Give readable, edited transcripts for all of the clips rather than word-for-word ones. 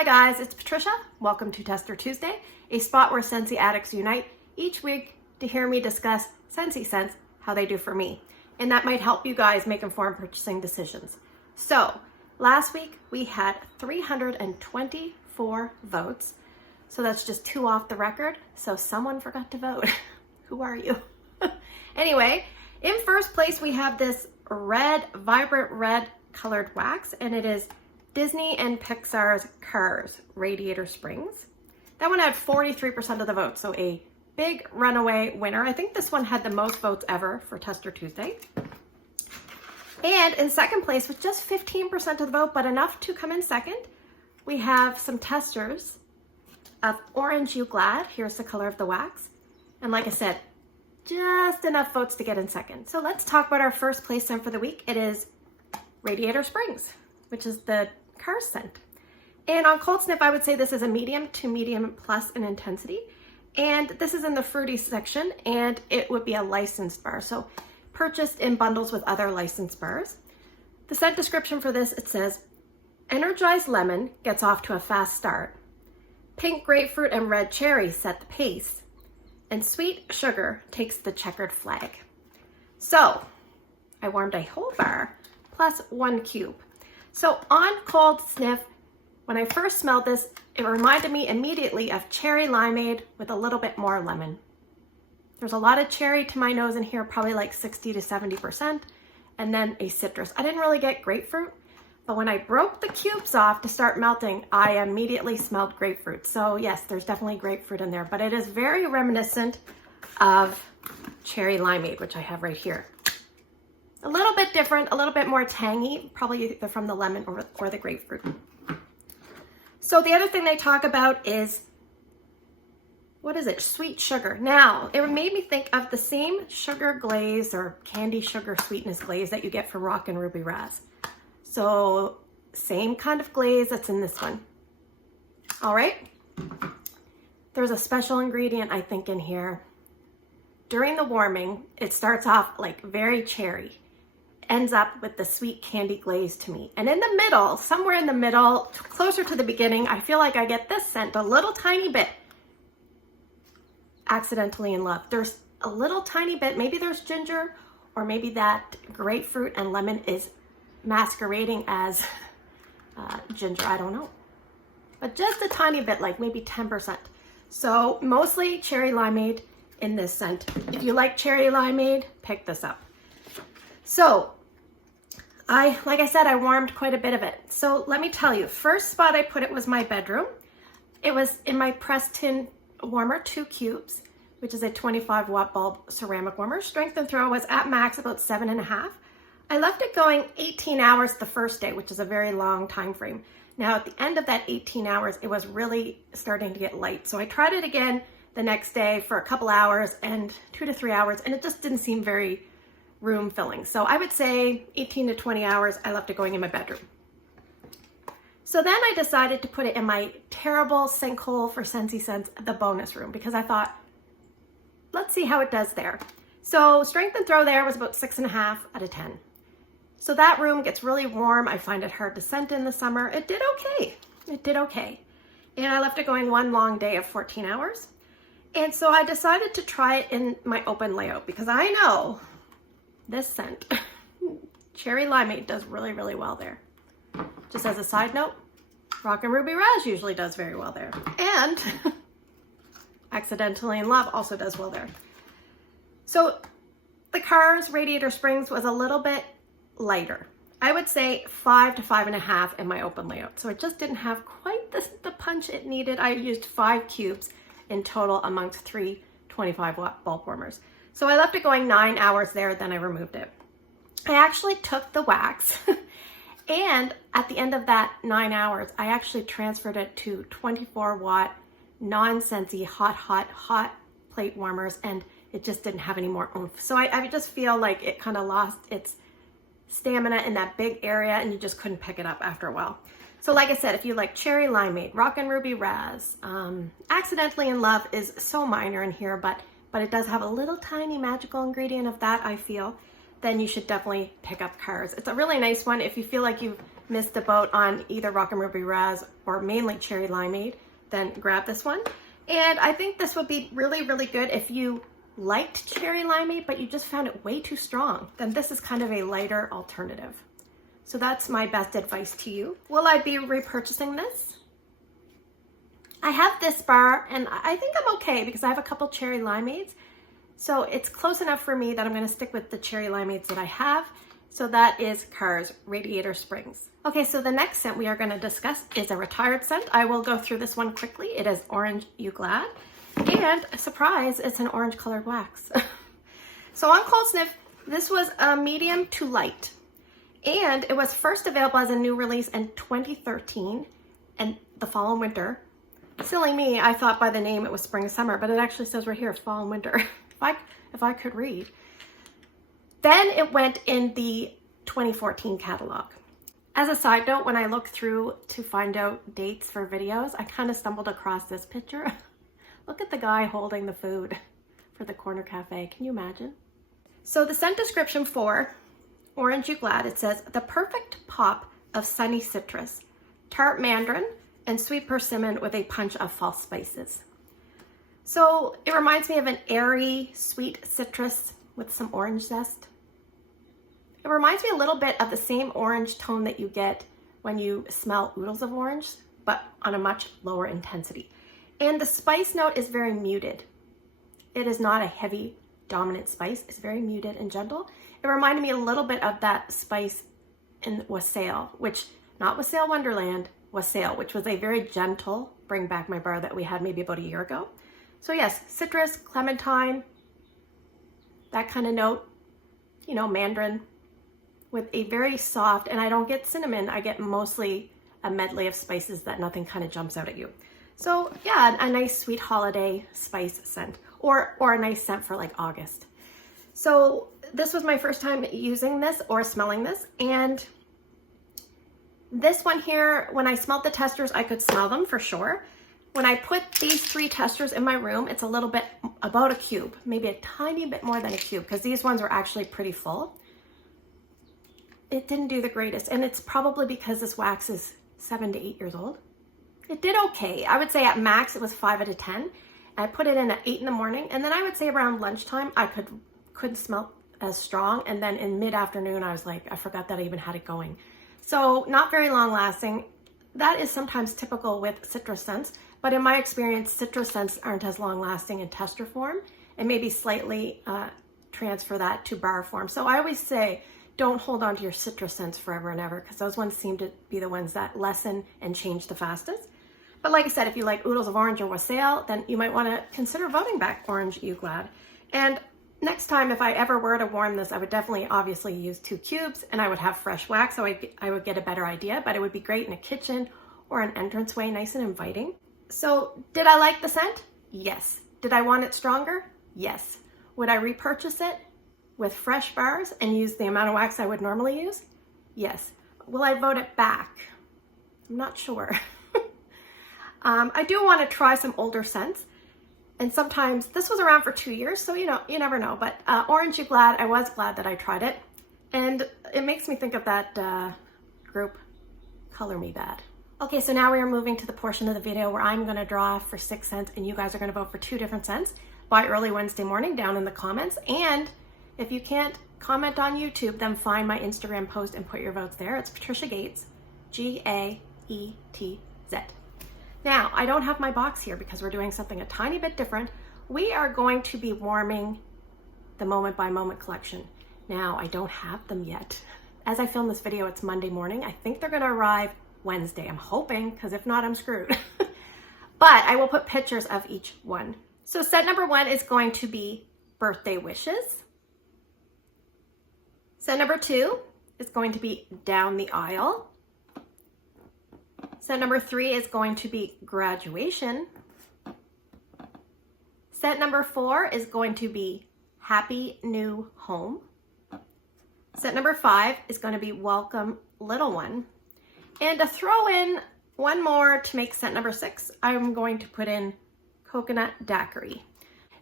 Hi guys, it's Patricia. Welcome to Tester Tuesday, a spot where Scentsy addicts unite each week to hear me discuss Scentsy scents, how they do for me. And that might help you guys make informed purchasing decisions. So, last week we had 324 votes. So that's just 2 off the record. So someone forgot to vote. Who are you? Anyway, in first place we have this red, vibrant red colored wax, and it is Disney and Pixar's Cars, Radiator Springs. That one had 43% of the votes, so a big runaway winner. I think this one had the most votes ever for Tester Tuesday. And in second place, with just 15% of the vote, but enough to come in second, we have some testers of Orange You Glad. Here's the color of the wax. And like I said, just enough votes to get in second. So let's talk about our first place scent for the week. It is Radiator Springs, which is the Cars scent. And on cold sniff, I would say this is a medium to medium plus in intensity. And this is in the fruity section, and it would be a licensed bar. So purchased in bundles with other licensed bars. The scent description for this, it says, energized lemon gets off to a fast start. Pink grapefruit and red cherry set the pace. And sweet sugar takes the checkered flag. So I warmed a whole bar plus 1 cube. So on cold sniff, when I first smelled this, it reminded me immediately of cherry limeade with a little bit more lemon. There's a lot of cherry to my nose in here, probably like 60 to 70%, and then a citrus. I didn't really get grapefruit, but when I broke the cubes off to start melting, I immediately smelled grapefruit. So yes, there's definitely grapefruit in there, but it is very reminiscent of cherry limeade, which I have right here. A little bit different, a little bit more tangy, probably either from the lemon or the grapefruit. So the other thing they talk about is, what is it? Sweet sugar. Now, it made me think of the same sugar glaze or candy sugar sweetness glaze that you get from Rock and Ruby Raz. So same kind of glaze that's in this one. All right. There's a special ingredient, I think, in here. During the warming, it starts off like very cherry, ends up with the sweet candy glaze to me. And in the middle, somewhere in the middle, closer to the beginning, I feel like I get this scent a little tiny bit accidentally in love. There's a little tiny bit, maybe there's ginger, or maybe that grapefruit and lemon is masquerading as ginger, I don't know. But just a tiny bit, like maybe 10%. So mostly cherry limeade in this scent. If you like cherry limeade, pick this up. So like I said, I warmed quite a bit of it. So let me tell you, first spot I put it was my bedroom. It was in my pressed tin warmer, 2 cubes, which is a 25 watt bulb ceramic warmer. Strength and throw was at max about 7.5. I left it going 18 hours the first day, which is a very long time frame. Now at the end of that 18 hours, it was really starting to get light. So I tried it again the next day for a couple hours and 2 to 3 hours, and it just didn't seem very room filling. So I would say 18 to 20 hours, I left it going in my bedroom. So then I decided to put it in my terrible sinkhole for Scentsy scents, the bonus room, because I thought, let's see how it does there. So strength and throw there was about 6.5 out of 10. So that room gets really warm. I find it hard to scent in the summer. It did okay. It did okay. And I left it going 1 long day of 14 hours. And so I decided to try it in my open layout because I know this scent, cherry limeade, does really, really well there. Just as a side note, Rock and Ruby Raz usually does very well there. And Accidentally in Love also does well there. So the Cars Radiator Springs was a little bit lighter. I would say 5 to 5.5 in my open layout. So it just didn't have quite the punch it needed. I used 5 cubes in total amongst 3 25 watt bulb warmers. So I left it going 9 hours there, then I removed it. I actually took the wax and at the end of that 9 hours, I actually transferred it to 24 watt non-Scentsy hot plate warmers, and it just didn't have any more oomph. So I just feel like it kind of lost its stamina in that big area and you just couldn't pick it up after a while. So like I said, if you like cherry limeade, Rock and Ruby Raz, Accidentally in Love is so minor in here, but it does have a little tiny magical ingredient of that, I feel, then you should definitely pick up Cars. It's a really nice one if you feel like you've missed the boat on either Rock and Ruby Raz or mainly Cherry Limeade, then grab this one. And I think this would be really, really good if you liked Cherry Limeade, but you just found it way too strong. Then this is kind of a lighter alternative. So that's my best advice to you. Will I be repurchasing this? I have this bar and I think I'm okay because I have a couple Cherry Limeades. So it's close enough for me that I'm gonna stick with the Cherry Limeades that I have. So that is Cars Radiator Springs. Okay, so the next scent we are gonna discuss is a retired scent. I will go through this one quickly. It is Orange You Glad. And surprise, it's an orange colored wax. So on Cold Sniff, this was a medium to light. And it was first available as a new release in 2013 and the fall and winter. Silly me, I thought by the name it was spring and summer, but it actually says right here, fall and winter, if I could read. Then it went in the 2014 catalog. As a side note, when I looked through to find out dates for videos, I kind of stumbled across this picture. Look at the guy holding the food for the corner cafe. Can you imagine? So the scent description for Orange You Glad, it says, the perfect pop of sunny citrus, tart mandarin, and sweet persimmon with a punch of false spices. So it reminds me of an airy, sweet citrus with some orange zest. It reminds me a little bit of the same orange tone that you get when you smell oodles of orange, but on a much lower intensity. And the spice note is very muted. It is not a heavy, dominant spice. It's very muted and gentle. It reminded me a little bit of that spice in Wassail, which, not Wassail Wonderland, Wassail, which was a very gentle bring back my bar that we had maybe about a year ago. So yes, citrus, clementine, that kind of note, you know, mandarin, with a very soft, and I don't get cinnamon, I get mostly a medley of spices that nothing kind of jumps out at you. So yeah, a nice sweet holiday spice scent, or a nice scent for like August. So this was my first time using this or smelling this, and this one here, when I smelled the testers, I could smell them for sure. When I put these 3 testers in my room, it's a little bit, about a cube, maybe a tiny bit more than a cube, because these ones were actually pretty full. It didn't do the greatest, and it's probably because this wax is 7 to 8 years old. It did okay. I would say at max it was 5 out of 10. I put it in at 8 in the morning, and then I would say around lunchtime I couldn't smell as strong, and then in mid-afternoon I was like, I forgot that I even had it going. So not very long lasting. That is sometimes typical with citrus scents, but in my experience, citrus scents aren't as long lasting in tester form, and maybe slightly transfer that to bar form. So I always say, don't hold on to your citrus scents forever and ever, because those ones seem to be the ones that lessen and change the fastest. But like I said, if you like oodles of orange or wassail, then you might want to consider voting back Orange You Glad. And next time, if I ever were to warm this, I would definitely obviously use 2 cubes, and I would have fresh wax, so I would get a better idea, but it would be great in a kitchen or an entranceway, nice and inviting. So did I like the scent? Yes. Did I want it stronger? Yes. Would I repurchase it with fresh bars and use the amount of wax I would normally use? Yes. Will I vote it back? I'm not sure. I do want to try some older scents, and sometimes this was around for 2 years, so you know, you never know. But Orange You Glad, I was glad that I tried it, and it makes me think of that group, Color Me Bad. Okay, so now we are moving to the portion of the video where I'm going to draw for 6 scents, and you guys are going to vote for 2 different scents by early Wednesday morning down in the comments. And if you can't comment on YouTube, then find my Instagram post and put your votes there. It's Patricia Gates, Gaetz. Now, I don't have my box here because we're doing something a tiny bit different. We are going to be warming the Moment by Moment collection. Now, I don't have them yet. As I film this video, it's Monday morning. I think they're going to arrive Wednesday. I'm hoping, because if not, I'm screwed. But I will put pictures of each one. So set number 1 is going to be Birthday Wishes. Set number 2 is going to be Down the Aisle. Set number 3 is going to be Graduation. Set number 4 is going to be Happy New Home. Set number 5 is going to be Welcome Little One. And to throw in one more to make scent number 6, I'm going to put in Coconut Daiquiri.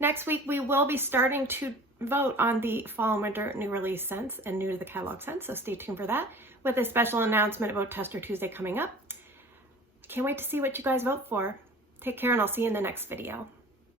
Next week, we will be starting to vote on the fall and winter new release scents and new to the catalog scents, so stay tuned for that. with a special announcement about Tester Tuesday coming up. Can't wait to see what you guys vote for. Take care, and I'll see you in the next video.